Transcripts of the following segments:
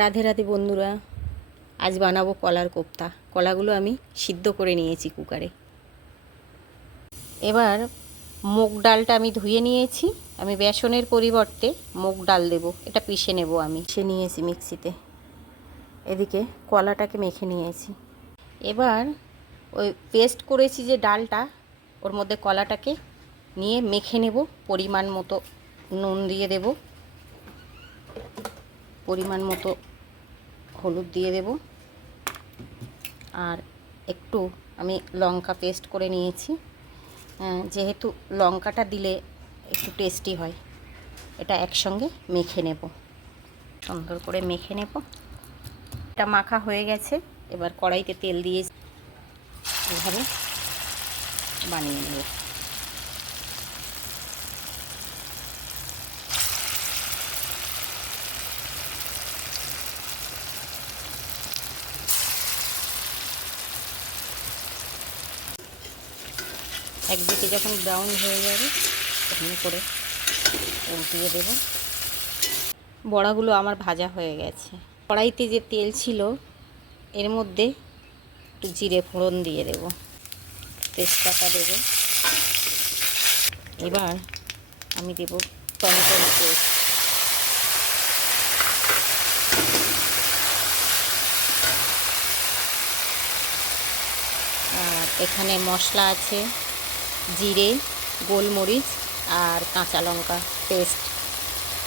রাধে রাধে বন্ধুরা, আজ বানাবো কলার কোপ্তা। কলাগুলো আমি সিদ্ধ করে নিয়েছি কুকারে। এবার মুগ ডালটা আমি ধুয়ে নিয়েছি। আমি বেসনের পরিবর্তে মুগ ডাল দেব, এটা পিষে নেব। আমি পিষে নিয়েছি মিক্সিতে। এদিকে কলাটাকে মেখে নিয়েছি। এবার ওই পেস্ট করেছি যে ডালটা, ওর মধ্যে কলাটাকে নিয়ে মেখে নেব। পরিমাণ মতো নুন দিয়ে দেব, পরিমাণ মতো হলুদ দিয়ে দেব, আর একটু আমি লঙ্কা পেস্ট করে নিয়েছি। যেহেতু লঙ্কাটা দিলে একটু টেস্টি হয়, এটা একসঙ্গে মেখে নেব, সুন্দর করে মেখে নেব। এটা মাখা হয়ে গেছে। এবার কড়াইতে তেল দিয়ে এভাবে বানিয়ে নেব। একদিকে যখন ব্রাউন হয়ে যাবে এখানে করে উল্টিয়ে দেব। বড়াগুলো আমার ভাজা হয়ে গেছে। কড়াইতে যে তেল ছিল এর মধ্যে একটু জিরে ফোড়ন দিয়ে দেব, তেজপাতা দেব। এবার আমি দেব টমেটোর পেস্ট, আর এখানে মশলা আছে জিরে, গোলমরিচ আর কাঁচা লঙ্কা পেস্ট।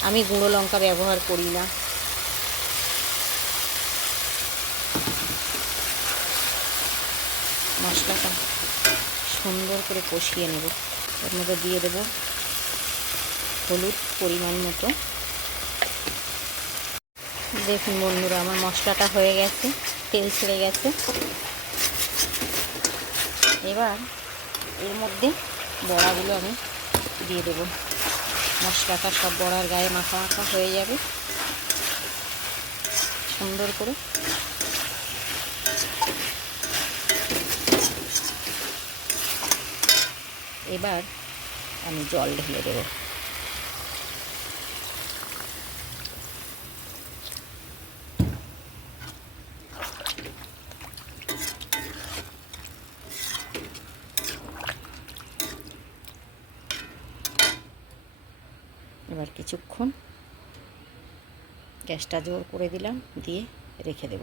আমি গুঁড়ো লঙ্কা ব্যবহার করি না। মশলাটা সুন্দর করে কষিয়ে নেব। এর মধ্যে দিয়ে দেব হলুদ পরিমাণ মতো। দেখুন বন্ধুরা, আমার মশলাটা হয়ে গেছে, তেল ছেড়ে গেছে। এবার এর মধ্যে বড়াগুলো আমি দিয়ে দেব। মশলাটা সব বড়ার গায়ে মাখা মাখা হয়ে যাবে সুন্দর করে। এবার আমি জল ঢেলে দেব। এবার কিছুক্ষণ গ্যাসটা জোর করে দিলাম, দিয়ে রেখে দেব।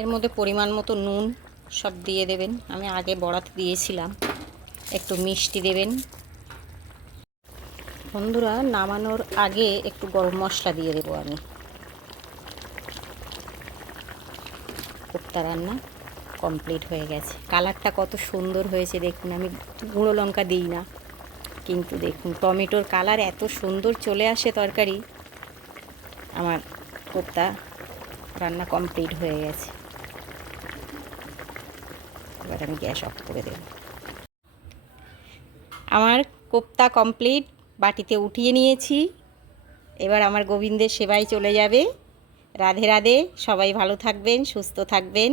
এর মধ্যে পরিমাণ মতো নুন সব দিয়ে দেবেন। আমি আগে বড়াতে দিয়েছিলাম। একটু মিষ্টি দেবেন। বন্ধুরা, নামানোর আগে একটু গরম মশলা দিয়ে দেবো আমি। কোপ্তা রান্না কমপ্লিট হয়ে গেছে। কালারটা কত সুন্দর হয়েছে দেখুন। আমি গুঁড়ো লঙ্কা দিই না, কিন্তু দেখুন টমেটোর কালার এত সুন্দর চলে আসে তরকারি। আমার কোপ্তা রান্না কমপ্লিট হয়ে গেছে। এবার আমি গ্যাস অফ করে দেব। আমার কোপ্তা কমপ্লিট, বাটিতে উঠিয়ে নিয়েছি। এবার আমার গোবিন্দের সেবায় চলে যাবে। রাধে রাধে। সবাই ভালো থাকবেন, সুস্থ থাকবেন।